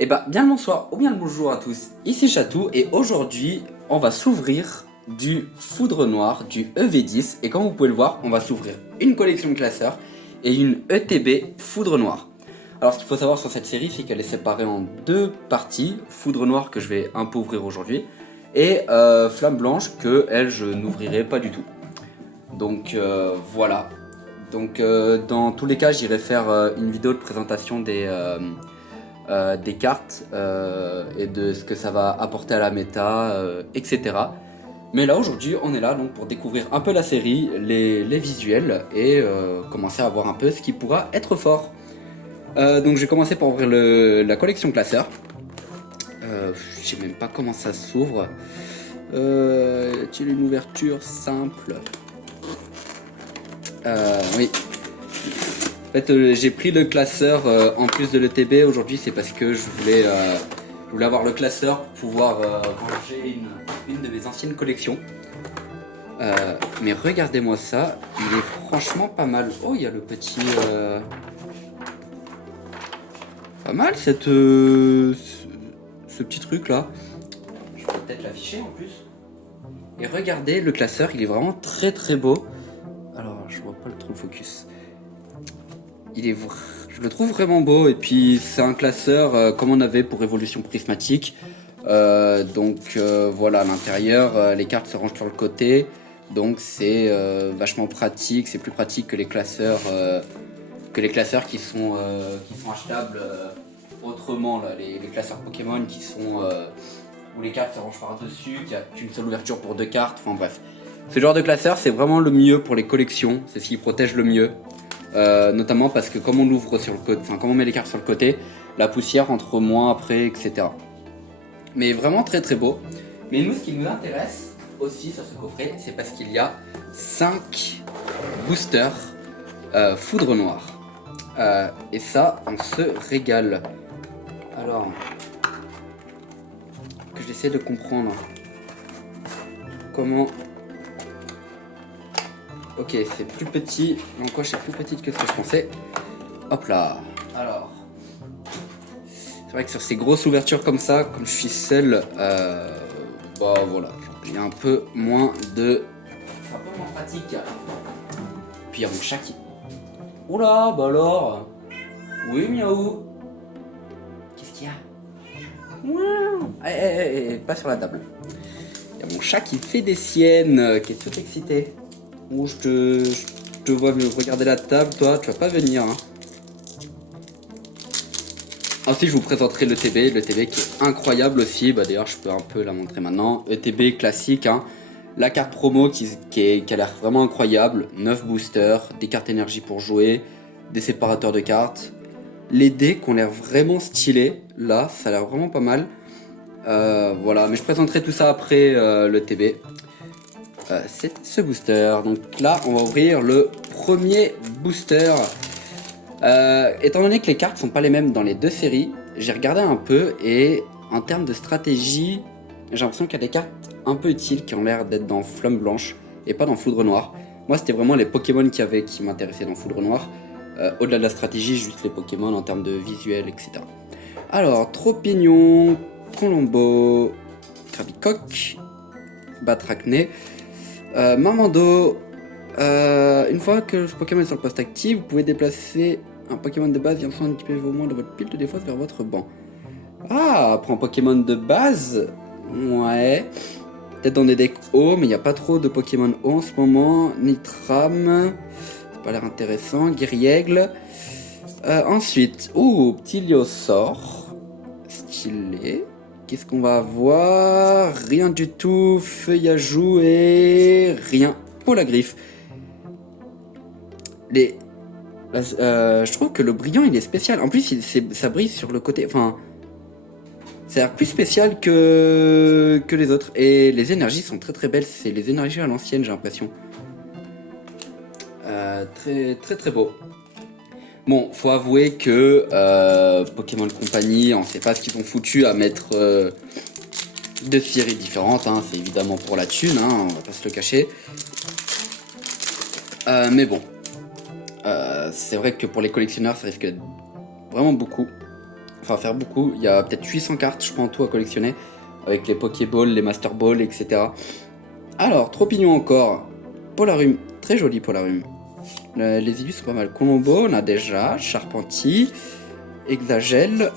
Eh ben, bien le bonsoir ou bien le bonjour à tous, ici Chatou et aujourd'hui on va s'ouvrir du Foudre Noire, du EV10 et comme vous pouvez le voir on va s'ouvrir une collection de classeurs et une ETB Foudre Noire. Alors ce qu'il faut savoir sur cette série c'est qu'elle est séparée en deux parties, Foudre Noire que je vais un peu ouvrir aujourd'hui et Flamme Blanche que elle je n'ouvrirai pas du tout. Donc voilà. Donc dans tous les cas j'irai faire une vidéo de présentation des cartes et de ce que ça va apporter à la méta, etc. Mais là aujourd'hui on est là donc pour découvrir un peu la série, les visuels et commencer à voir un peu ce qui pourra être fort. Donc je vais commencer par ouvrir la collection classeur. Je sais même pas comment ça s'ouvre. Est-il une ouverture simple? Oui. En fait, j'ai pris le classeur en plus de l'ETB aujourd'hui, c'est parce que je voulais avoir le classeur pour pouvoir ranger une de mes anciennes collections. Mais regardez-moi ça, il est franchement pas mal. Oh, il y a le petit... Pas mal ce petit truc là. Je peux peut-être l'afficher en plus. Et regardez, le classeur, il est vraiment très très beau. Alors, je vois pas le trop le focus. Je le trouve vraiment beau et puis c'est un classeur comme on avait pour Évolution Prismatique. Voilà, à l'intérieur, les cartes se rangent sur le côté. Donc c'est vachement pratique, c'est plus pratique que les classeurs qui sont achetables autrement, là, les classeurs Pokémon qui sont où les cartes se rangent par-dessus, qui a qu'une seule ouverture pour deux cartes, enfin bref. Ce genre de classeur c'est vraiment le mieux pour les collections, c'est ce qui protège le mieux. Notamment parce que comme on l'ouvre sur le côté, enfin comme on met les cartes sur le côté, la poussière entre moins après, etc. Mais vraiment très très beau. Mais nous, ce qui nous intéresse aussi sur ce coffret, c'est parce qu'il y a 5 boosters Foudre Noire. Et ça, on se régale. Alors, que j'essaie de comprendre comment. Ok, c'est plus petit. L'encoche est plus petite que ce que je pensais. Hop là. Alors, c'est vrai que sur ces grosses ouvertures comme ça, comme je suis seul, bah voilà, il y a un peu moins de. C'est un peu moins pratique. Puis il y a mon chat qui. Oula, bah alors. Oui, miaou. Qu'est-ce qu'il y a? Miaou. Pas sur la table. Il y a mon chat qui fait des siennes, qui est tout excité. Oh, je te vois regarder la table, toi, tu vas pas venir. Hein. Ensuite, je vous présenterai l'ETB qui est incroyable aussi. Bah, d'ailleurs, je peux un peu la montrer maintenant. ETB classique, hein. La carte promo qui a l'air vraiment incroyable. 9 boosters, des cartes énergie pour jouer, des séparateurs de cartes. Les dés qui ont l'air vraiment stylés. Là, ça a l'air vraiment pas mal. Voilà, mais je présenterai tout ça après l'ETB. C'est ce booster. Donc là, on va ouvrir le premier booster. Étant donné que les cartes sont pas les mêmes dans les deux séries, j'ai regardé un peu et en termes de stratégie, j'ai l'impression qu'il y a des cartes un peu utiles qui ont l'air d'être dans Flamme Blanche et pas dans Foudre Noire. Moi, c'était vraiment les Pokémon qui m'intéressaient dans Foudre Noire. Au-delà de la stratégie, juste les Pokémon en termes de visuel, etc. Alors, Tropignon, Colombo, Krabicoque, Batracné. Mamando, une fois que le Pokémon est sur le poste actif, vous pouvez déplacer un Pokémon de base ayant équipé au moins de votre pile de défense vers votre banc. Ah, prend un Pokémon de base. Ouais. Peut-être dans des decks hauts, mais il n'y a pas trop de Pokémon hauts en ce moment. Nitram. Ça n'a pas l'air intéressant. Guiriègle. Ensuite, petit Liosaur. Stylé. Qu'est-ce qu'on va avoir? Rien du tout. Feuillajou et rien. Pour la griffe. Je trouve que le brillant il est spécial. En plus, ça brille sur le côté. Enfin, ça a l'air plus spécial que les autres. Et les énergies sont très très belles. C'est les énergies à l'ancienne, j'ai l'impression. Très très très beau. Bon, faut avouer que Pokémon Company, on sait pas ce qu'ils ont foutu à mettre deux séries différentes. Hein. C'est évidemment pour la thune, hein, on va pas se le cacher. Mais bon. C'est vrai que pour les collectionneurs, ça risque d'être vraiment beaucoup. Enfin, faire beaucoup. Il y a peut-être 800 cartes, je crois, en tout à collectionner. Avec les Pokéballs, les Master Balls, etc. Alors, Tropignon encore. Polarium, très joli Polarium. Les illus sont pas mal. Colombo, on a déjà. Charpentier. Exagel.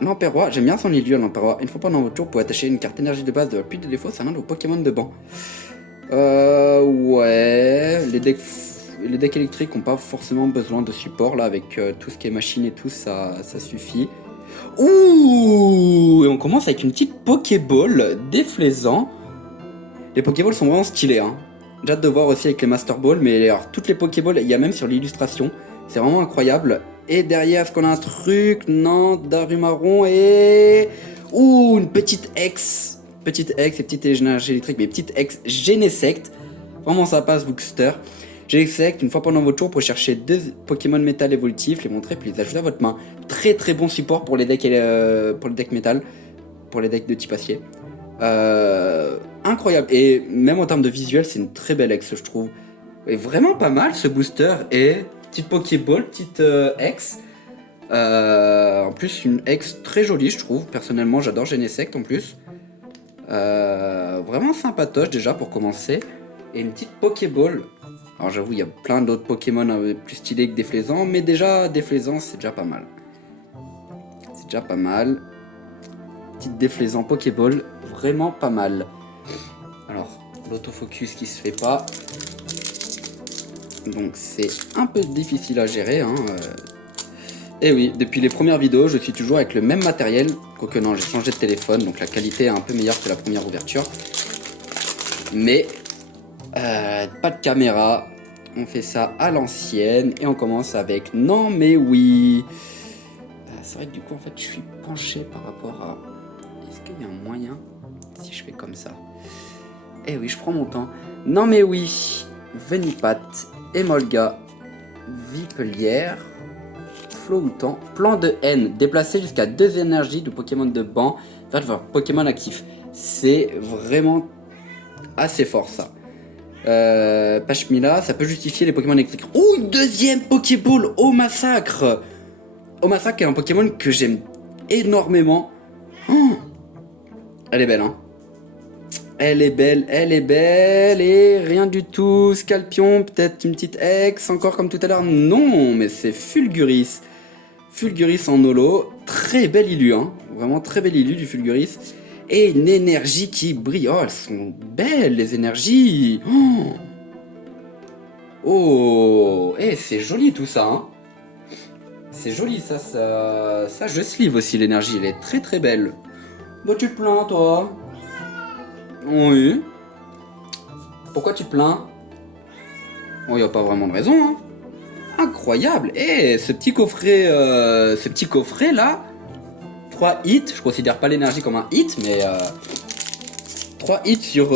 L'Emperrois, j'aime bien son illu, l'Emperrois. Une fois pendant votre tour, vous pouvez attacher une carte énergie de base de plus de défaut, c'est un de vos Pokémon de banc. Ouais. Les decks électriques n'ont pas forcément besoin de support, là, avec tout ce qui est machine et tout, ça suffit. Ouh! Et on commence avec une petite Pokéball déflaisant. Les Pokéballs sont vraiment stylés, hein. J'ai hâte de voir aussi avec les Master Balls, mais alors, toutes les Pokéballs, il y a même sur l'illustration. C'est vraiment incroyable. Et derrière, est-ce qu'on a un truc? Non, Darumaron et... Ouh, une petite ex. Petite ex et petite énergie électrique, mais petite ex Genesect. Vraiment, ça passe, Bookster. Genesect, une fois pendant votre tour, pour chercher 2 Pokémon métal évolutifs, les montrer, puis les ajouter à votre main. Très très bon support pour les decks, métal, pour les decks de type acier. Incroyable. Et même en termes de visuel, c'est une très belle ex, je trouve. Et vraiment pas mal ce booster. Et petite Pokéball, petite ex. En plus, une ex très jolie, je trouve. Personnellement, j'adore Genesect en plus. Vraiment sympatoche déjà pour commencer. Et une petite Pokéball. Alors j'avoue, il y a plein d'autres Pokémon plus stylés que Déflaisant, mais déjà Déflaisant, c'est déjà pas mal. C'est déjà pas mal. Petite Déflaisant Pokéball, vraiment pas mal. Alors, l'autofocus qui se fait pas. Donc c'est un peu difficile à gérer, hein. Et oui, depuis les premières vidéos, je suis toujours avec le même matériel. Quoique non, j'ai changé de téléphone, donc la qualité est un peu meilleure que la première ouverture. Mais pas de caméra, on fait ça à l'ancienne et on commence avec non mais oui. C'est vrai que du coup en fait je suis penché par rapport à... Est-ce qu'il y a un moyen si je fais comme ça? Eh oui, je prends mon temps. Non mais oui, Venipat, Emolga, Vipelière, Floutant, Plan de haine, déplacer jusqu'à 2 énergies de Pokémon de banc vers votre Pokémon actif. C'est vraiment assez fort ça. Pashmila, ça peut justifier les Pokémon électriques. Oh, une deuxième Pokéball au massacre. Au massacre est un Pokémon que j'aime énormément. Oh, elle est belle, hein. Elle est belle et rien du tout. Scalpion, peut-être une petite ex, encore comme tout à l'heure. Non, mais c'est Fulguris. Fulguris en holo, très belle illu, hein. Vraiment très belle illu du Fulguris. Et une énergie qui brille. Oh, elles sont belles, les énergies. Oh, et c'est joli tout ça, hein. C'est joli, ça je sleeve aussi l'énergie, elle est très très belle. Bah tu te plains, toi? Oui. Pourquoi tu te plains? Oh, y a pas vraiment de raison, hein. Incroyable. Et ce petit coffret là, 3 hits, je considère pas l'énergie comme un hit, mais 3 hits sur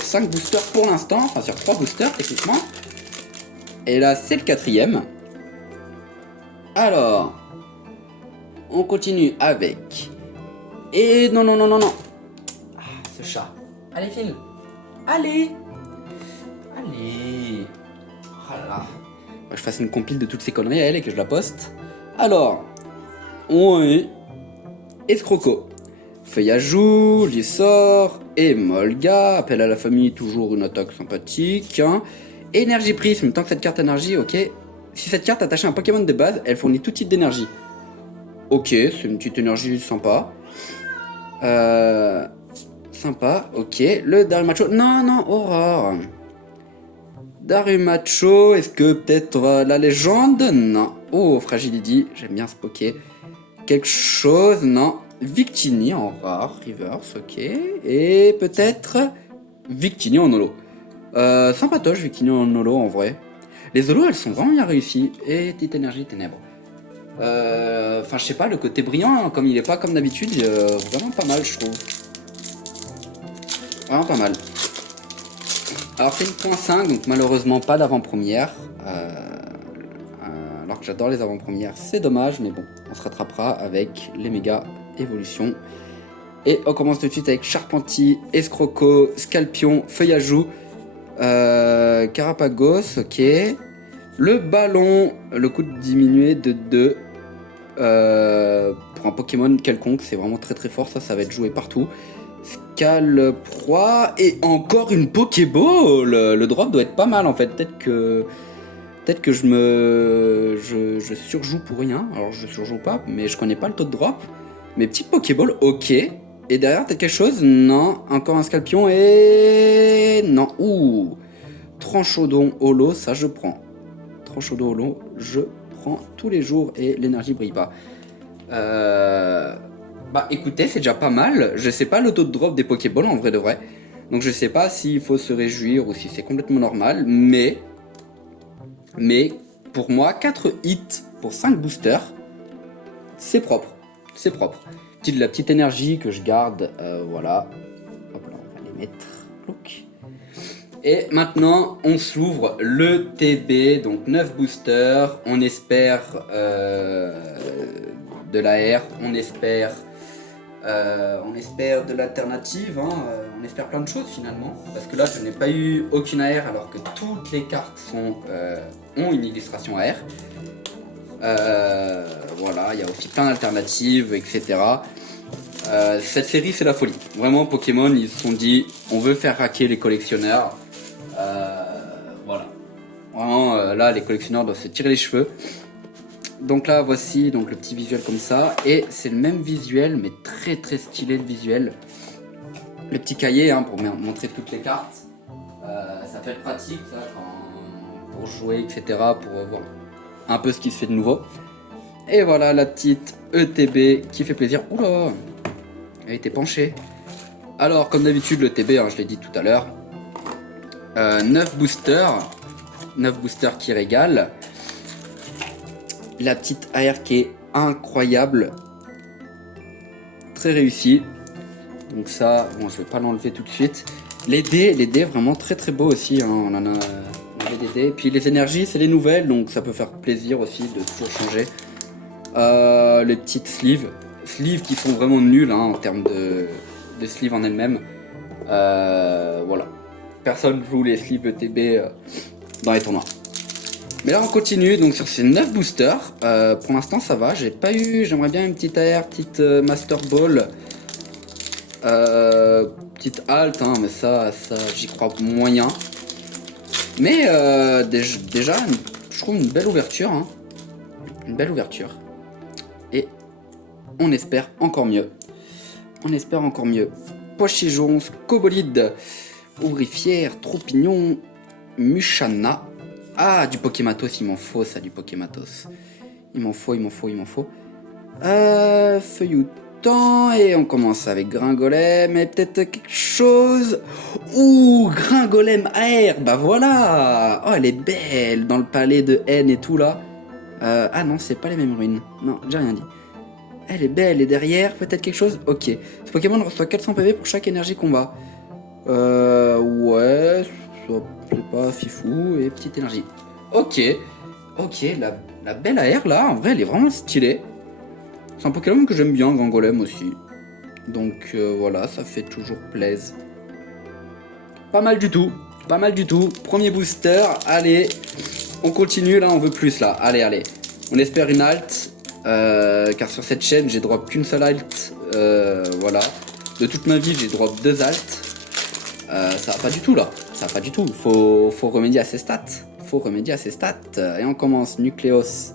5 boosters pour l'instant, enfin sur 3 boosters techniquement. Et là c'est le 4ème. Alors, on continue avec... Et non. Ah, ce chat. Allez, file. Allez. Oh là là. Je fasse une compile de toutes ces conneries à elle et que je la poste. Alors, on est Escroco, Feuillajou, Lissor, Emolga, appel à la famille, toujours une attaque sympathique, hein. Énergie prisme, tant que cette carte énergie, ok. Si cette carte est attachée à un Pokémon de base, elle fournit tout type d'énergie. Ok, c'est une petite énergie sympa. Sympa, ok. Le Darumacho, non, Aurore. Darumacho, est-ce que peut-être la légende? Non. Oh, Fragility, j'aime bien ce Poké. Quelque chose, non. Victini en rare, reverse, ok. Et peut-être Victini en holo. Sympatoche, Victini en holo en vrai. Les holos, elles sont vraiment bien réussies. Et petite énergie ténèbres. Enfin, je sais pas, le côté brillant, hein, comme il est pas comme d'habitude, vraiment pas mal, je trouve. Vraiment pas mal. Alors, c'est une .5, donc malheureusement pas d'avant-première. Alors que j'adore les avant-premières, c'est dommage, mais bon, on se rattrapera avec les méga évolutions. Et on commence tout de suite avec Charpentier, Escroco, Scalpion, Feuillajou, Carapagos, ok. Le ballon, le coût diminué de 2. pour un Pokémon quelconque, c'est vraiment très très fort, ça va être joué partout. Scalproie et encore une Pokéball. Le drop doit être pas mal en fait, peut-être que je surjoue pour rien, alors je surjoue pas, mais je connais pas le taux de drop. Mais petite Pokéball, ok. Et derrière, t'as quelque chose? Non. Encore un Scalpion et... Non. Ouh. Tranchaudon holo, ça je prends. Tranchaudon holo, je prends tous les jours et l'énergie brille pas. Bah écoutez, c'est déjà pas mal. Je sais pas le taux de drop des Pokéballs en vrai de vrai. Donc je sais pas s'il faut se réjouir ou si c'est complètement normal. Mais pour moi, 4 hits pour 5 boosters, c'est propre. C'est propre. La petite énergie que je garde, voilà. Hop là, on va les mettre. Plouc. Et maintenant, on s'ouvre le TB, donc 9 boosters. On espère de l'AR, on espère de l'alternative, hein, on espère plein de choses finalement. Parce que là, je n'ai pas eu aucune AR alors que toutes les cartes ont une illustration AR. Voilà, il y a aussi plein d'alternatives, etc. Cette série, c'est la folie. Vraiment, Pokémon, ils se sont dit, on veut faire hacker les collectionneurs. Voilà. Vraiment, là, les collectionneurs doivent se tirer les cheveux. Donc là, voici donc le petit visuel comme ça. Et c'est le même visuel, mais très très stylé le visuel. Le petit cahier, hein, pour montrer toutes les cartes. Ça peut être pratique, ça, pour jouer, etc. Pour voir un peu ce qui se fait de nouveau. Et voilà la petite ETB qui fait plaisir. Oula, elle était penchée. Alors, comme d'habitude, le TB, hein, je l'ai dit tout à l'heure. 9 boosters. 9 boosters qui régalent. La petite AR qui est incroyable. Très réussie. Donc ça, bon, je vais pas l'enlever tout de suite. Les dés vraiment très très beaux aussi. Hein. On en a des dés. Puis les énergies, c'est les nouvelles. Donc ça peut faire plaisir aussi de toujours changer. Les petites sleeves qui sont vraiment nulles, hein, en termes de sleeves en elles-mêmes. Voilà, personne joue les sleeves ETB dans les tournois. Mais là on continue donc sur ces 9 boosters. Pour l'instant ça va, j'aimerais bien une petite AR, petite Master Ball, petite Alt, hein, mais ça j'y crois moyen. Mais déjà je trouve une belle ouverture, hein. Une belle ouverture. Et on espère encore mieux. Pochijon, Scobolide, Ouvrifière, Troupignon, Mushana. Ah, du Pokématos, il m'en faut ça, du Pokématos. Il m'en faut. Feuilloutant, et on commence avec Gringolem, et peut-être quelque chose. Ouh, Gringolem AR, bah voilà. Oh, elle est belle, dans le palais de N et tout là. Ah non, c'est pas les mêmes ruines. Non, j'ai rien dit. Elle est belle, et derrière, peut-être quelque chose. Ok. Ce Pokémon reçoit 400 PV pour chaque énergie combat. Ouais, c'est pas fifou, et petite énergie. Ok, la belle AR là, en vrai, elle est vraiment stylée. C'est un Pokémon que j'aime bien, Gangolem aussi. Donc voilà, ça fait toujours plaisir. Pas mal du tout. Premier booster, allez. On continue, là, on veut plus, là. Allez. On espère une alt. Car sur cette chaîne, j'ai drop qu'une seule alt. Voilà. De toute ma vie, j'ai drop 2 alts. Ça va pas du tout, là. Faut remédier à ses stats. Et on commence. Nucléos.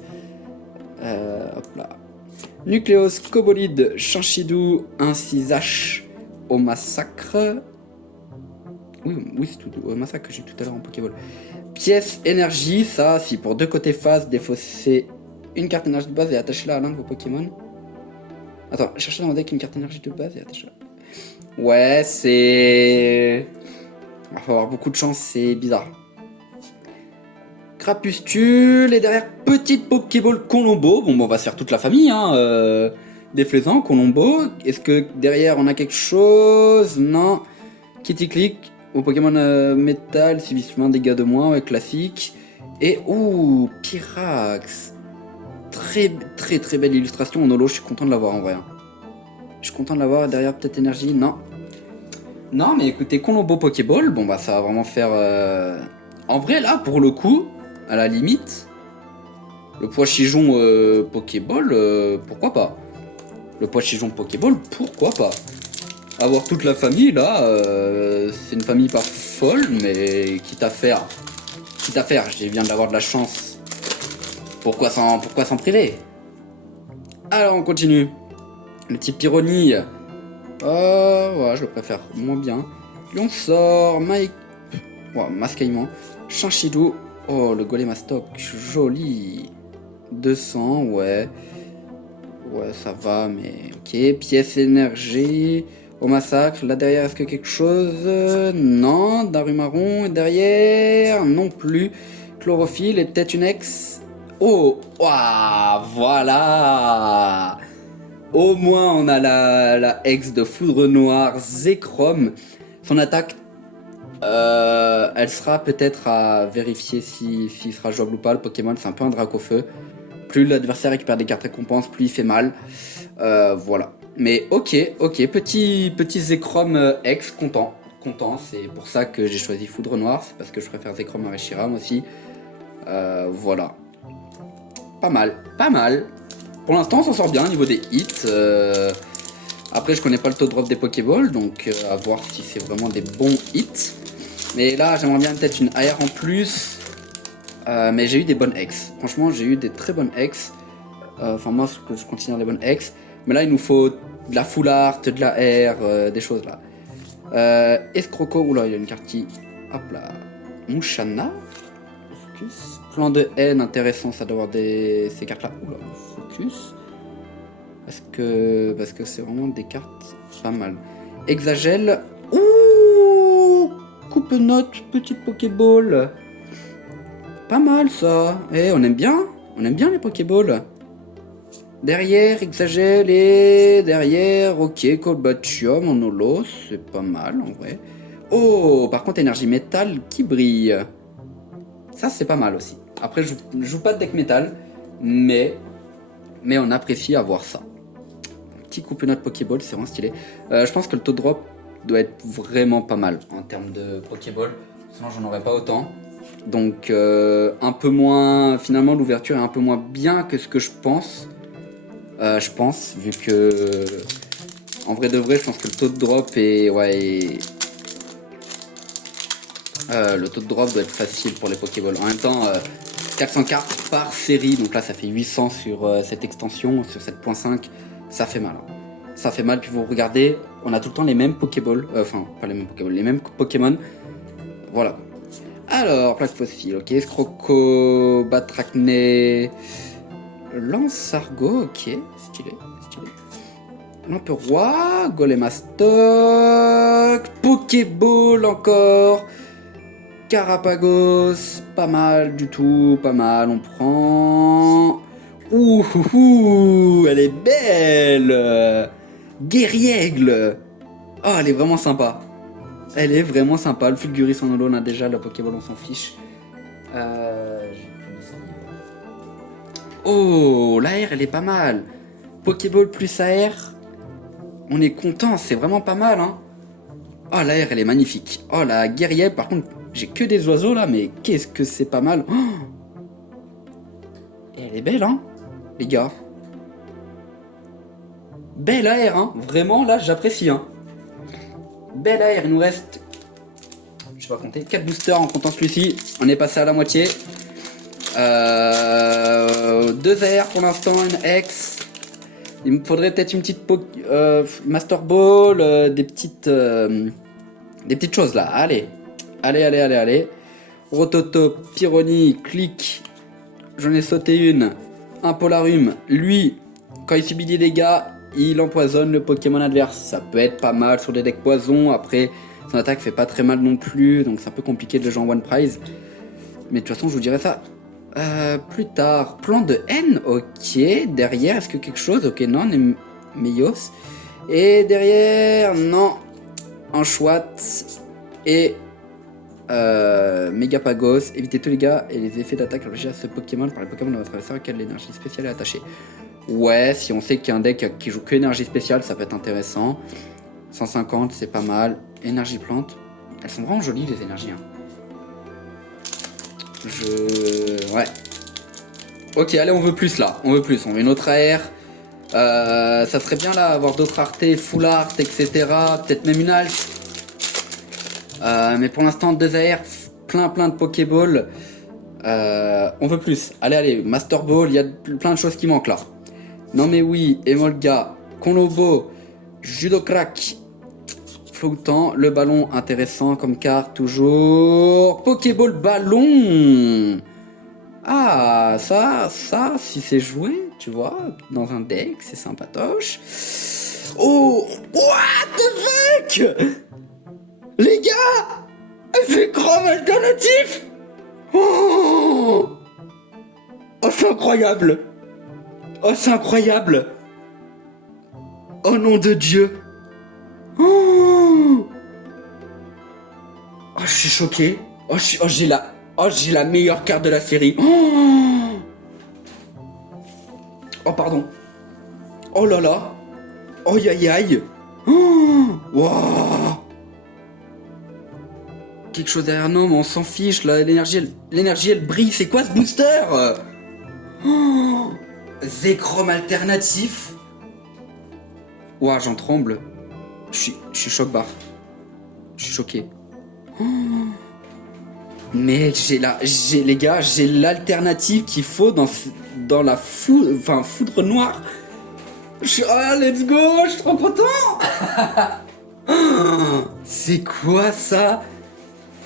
Hop là. Nucléos, Cobolide, Chanchidou, 1-6H au massacre. Oui, c'est tout au massacre que j'ai tout à l'heure en Pokéball. Pièce énergie, ça, si pour 2 côtés face, défausser une carte énergie de base et attachez-la à l'un de vos Pokémon. Attends, cherchez dans le deck une carte énergie de base et attachez-la. Ouais, c'est... Il va falloir beaucoup de chance, c'est bizarre. Crapustule, et derrière, petite Pokéball Colombo. Bon, on va se faire toute la famille, hein. Déflaisant, Colombo. Est-ce que derrière, on a quelque chose? Non. Kitty Click, au Pokémon métal, civisme 1, dégâts de moins, ouais, classique. Et, Pyrax. Très belle illustration en holo, je suis content de l'avoir en vrai. Je suis content de l'avoir, derrière peut-être énergie, non. Non, mais écoutez, Colombo Pokéball, bon bah ça va vraiment faire... En vrai là, pour le coup, à la limite, Le Poichijon Pokéball, pourquoi pas? Le Poichijon Pokéball, pourquoi pas? Avoir toute la famille là, c'est une famille pas folle, mais quitte à faire, je viens d'avoir de la chance. Pourquoi s'en priver? Alors on continue. Le petit Pyroni. Ouais, je le préfère moins bien. Puis on sort Mike. Ouais, Mascaillement. Chinchidou. Oh, le Golémastoc. Joli. 200, ouais. Ouais, ça va, mais ok. Pièce énergie. Au massacre. Là derrière, est-ce que quelque chose? Non. Darumaron. Et derrière, non plus. Chlorophylle et peut-être une ex. Oh, ouah, voilà. Au moins, on a la ex de Foudre Noire, Zekrom. Son attaque, elle sera peut-être à vérifier s'il sera jouable ou pas. Le Pokémon, c'est un peu un drac au feu. Plus l'adversaire récupère des cartes récompenses, plus il fait mal. Voilà. Mais ok, petit Zekrom ex, content. C'est pour ça que j'ai choisi Foudre Noire. C'est parce que je préfère Zekrom à Reshiram aussi. Voilà. Pas mal. Pour l'instant, on s'en sort bien au niveau des hits. Après, je connais pas le taux de drop des Pokéballs, donc à voir si c'est vraiment des bons hits. Mais là, j'aimerais bien peut-être une AR en plus. Mais j'ai eu des bonnes ex. Franchement, j'ai eu des très bonnes ex. Enfin, moi, je considère des bonnes ex. Mais là, il nous faut de la full art, de la R, des choses là. Escroco, oula, il y a une carte qui. Hop là. Mouchana. Focus. Plan de haine, intéressant, ça doit avoir ces cartes là. Oula, focus. Parce que c'est vraiment des cartes pas mal. Exagèle. Ouh, coupe-note, petite Pokéball. Pas mal ça. On aime bien les Pokéballs. Derrière, Exagèle et derrière, ok, Colbatium en holo, c'est pas mal en vrai. Oh, par contre, énergie métal qui brille. Ça, c'est pas mal aussi. Après, je joue pas de deck métal, mais on apprécie avoir ça. Petit coupe-note Pokéball, c'est vraiment stylé. Je pense que le taux de drop doit être vraiment pas mal en termes de Pokéball. Sinon, j'en aurais pas autant. Donc, un peu moins. Finalement, l'ouverture est un peu moins bien que ce que je pense. Vu que. En vrai de vrai, je pense que le taux de drop est. Ouais. Le taux de drop doit être facile pour les Pokéballs. En même temps, 400 cartes par série, donc là ça fait 800 sur cette extension, sur 7.5, ça fait mal. Ça fait mal, puis vous regardez, on a tout le temps les mêmes Pokéballs, enfin pas les mêmes Pokéballs, les mêmes Pokémon. Voilà. Alors, plaque fossile, ok, Scroco, Batracné, Lance-Argot, ok, stylé. Lamperoi, Golémastoc, Pokéball encore. Carapagos, pas mal du tout, pas mal, on prend... Ouh, elle est belle. Guerriègle. Oh, elle est vraiment sympa. Le Fulguris en holo, on a déjà, le Pokéball, on s'en fiche. Oh, l'AR, elle est pas mal. Pokéball plus AR, on est content, c'est vraiment pas mal, hein. Oh, l'AR, elle est magnifique. Oh, la guerrière, par contre, j'ai que des oiseaux là, mais qu'est-ce que c'est pas mal. Oh, et elle est belle, hein, les gars. Belle AR, hein. Vraiment, là, j'apprécie, hein. Belle AR, il nous reste... Je vais pas compter. 4 boosters en comptant celui-ci. On est passé à la moitié. 2 AR pour l'instant, une X. Il me faudrait peut-être une petite Master Ball, des petites choses là. Allez. Rototo, Pyroni, Click. J'en ai sauté une. Un Polarium. Lui, quand il subit des dégâts, il empoisonne le Pokémon adverse. Ça peut être pas mal sur des decks poison. Après, son attaque fait pas très mal non plus. Donc c'est un peu compliqué de le jouer en one prize. Mais de toute façon, je vous dirai ça plus tard. Plan de haine, ok. Derrière, est-ce que quelque chose? Ok, non, Meios. Et derrière, non. Enchouette. Et Megapagos. Évitez tous les dégâts et les effets d'attaque infligés à ce Pokémon par les Pokémon de votre adversaire auquel l'énergie spéciale est attachée. Ouais, si on sait qu'il y a un deck qui joue que énergie spéciale, ça peut être intéressant. 150, c'est pas mal. Énergie plante. Elles sont vraiment jolies, les énergies. Hein. Ouais. Ok, allez, on veut plus là. On veut plus. On veut une autre AR. Ça serait bien là, avoir d'autres raretés, full art, etc. Peut-être même une alt. Mais pour l'instant, 2 AR, plein de Pokéball. On veut plus. Allez, Master Ball, il y a plein de choses qui manquent là. Non mais oui, Emolga, Konobo, Judocrack, Floutant, le ballon intéressant comme carte toujours. Pokéball ballon. Ah, ça, si c'est joué, tu vois, dans un deck, c'est sympatoche. Oh, what the fuck? Les gars, c'est Chrome alternatif. Oh, c'est incroyable. Oh, c'est incroyable. Oh nom de Dieu. Oh, je suis choqué. J'ai la meilleure carte de la série. Oh pardon. Oh là là. Oh aïe aïe. Wow. Quelque chose derrière, non mais on s'en fiche là, l'énergie elle brille, c'est quoi ce booster? Zekrom alternatif. Ouah, j'en tremble. Je suis choc-barre. Je suis choqué. Mais les gars, j'ai l'alternative qu'il faut dans la foudre noire. Ah, let's go, je suis trop content. C'est quoi ça?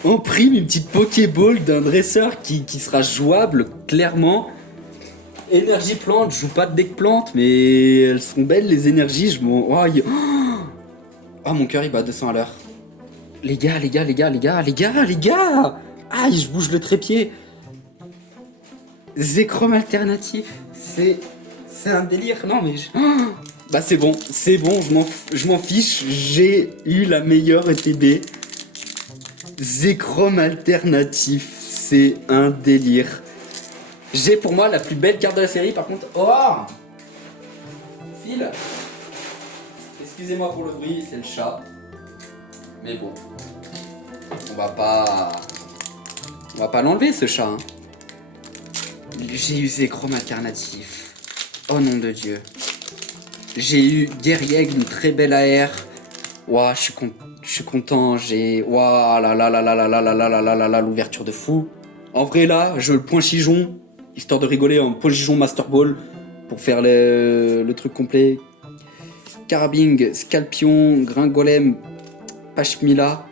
On prime une petite Pokéball d'un dresseur qui sera jouable, clairement. Énergie plante, je joue pas de deck plante, mais elles sont belles les énergies, je m'en... Oh, mon cœur il bat 200 à l'heure. Les gars. Aïe, je bouge le trépied. Zekrom alternatif, c'est un délire. Non mais bah c'est bon, je m'en fiche. J'ai eu la meilleure ETB. Zekrom alternatif, c'est un délire. J'ai pour moi la plus belle carte de la série. Par contre, oh, Phil, excusez-moi pour le bruit, c'est le chat. Mais bon, on va pas l'enlever ce chat. Hein. J'ai eu Zekrom alternatif. Oh nom de Dieu. J'ai eu Guerriègle, une très belle AR. Ouah, je suis content. J'ai ouah là, l'ouverture de fou. En vrai là, je veux le point Chijon, histoire de rigoler, un point Chijon Master Ball pour faire le truc complet. Carabing, Scalpion, Gringolem, Pashmila,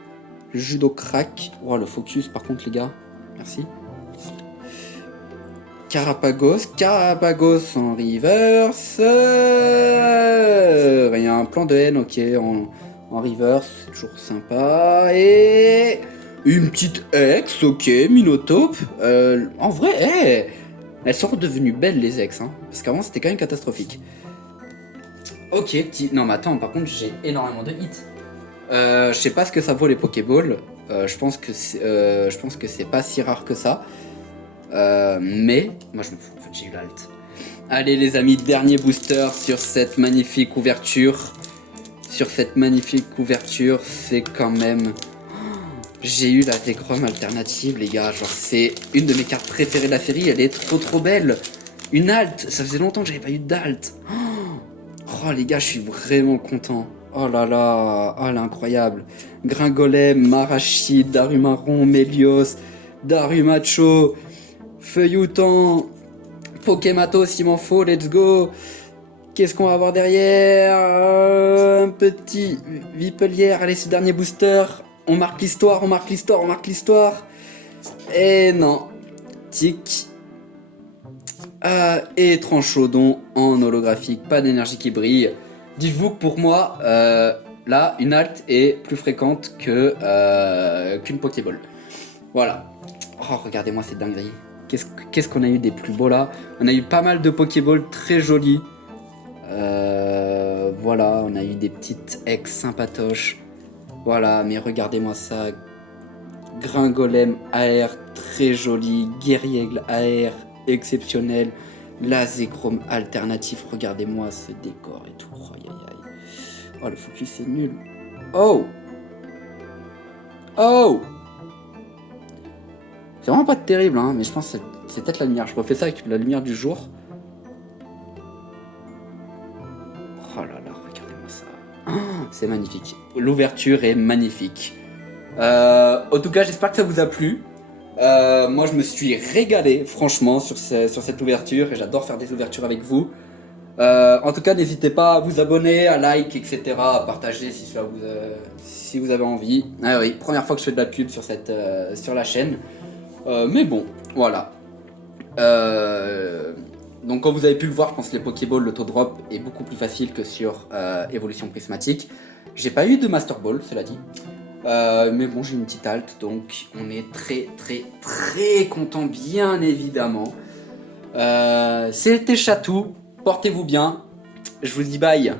Judocrack. Ouah, le focus par contre les gars. Merci. Carapagos en reverse. Rien, plan de haine, ok, en reverse, c'est toujours sympa. Et une petite ex, ok, Minotape. En vrai, elles sont redevenues belles les ex, hein, parce qu'avant c'était quand même catastrophique. Ok, non mais attends, par contre j'ai énormément de hits. Je sais pas ce que ça vaut les Pokéballs. Je pense que c'est pas si rare que ça. Mais moi je me fous, en fait j'ai eu l'alt. Allez les amis, dernier booster sur cette magnifique ouverture. C'est quand même... J'ai eu la Zekrom alternative les gars, genre c'est une de mes cartes préférées de la série, elle est trop belle. Une alt, ça faisait longtemps que j'avais pas eu d'alt. Oh les gars, je suis vraiment content. Oh là là, oh elle est incroyable. Gringolem, Marachi, Darumaron, Mélios, Darumacho, Feuilloutant, Pokémato s'il m'en faut, let's go. Qu'est-ce qu'on va avoir derrière? Un petit Vipelière, allez ce dernier booster. On marque l'histoire. Et non. Tic. Et Tranchaudon en holographique, pas d'énergie qui brille. Dites-vous que pour moi, là, une alt est plus fréquente qu'une Pokéball. Voilà. Oh, regardez-moi cette dinguerie. Qu'est-ce qu'on a eu des plus beaux là? On a eu pas mal de Pokéballs très jolis. Voilà, on a eu des petites ex sympatoches. Voilà, mais regardez-moi ça. Gringolem AR très joli. Guerriègle AR exceptionnel. La Zekrom alternatif. Regardez-moi ce décor et tout. Oh, aïe, aïe. Oh, le focus est nul. Oh! C'est vraiment pas terrible, hein, mais je pense que C'est peut-être la lumière, je refais ça avec la lumière du jour. Oh là là, regardez-moi ça. Oh, c'est magnifique. L'ouverture est magnifique. En tout cas, j'espère que ça vous a plu. Moi, je me suis régalé, franchement, sur cette ouverture. Et j'adore faire des ouvertures avec vous. En tout cas, n'hésitez pas à vous abonner, à like, etc. À partager si vous avez envie. Ah oui, première fois que je fais de la pub sur la chaîne. Mais bon, voilà. Donc comme vous avez pu le voir, je pense que les Pokéballs, l'auto-drop est beaucoup plus facile que sur Évolution Prismatique. J'ai pas eu de Master Ball, cela dit. Mais bon, j'ai une petite halte, donc on est très très très content, bien évidemment. C'était Chatou, portez-vous bien, je vous dis bye.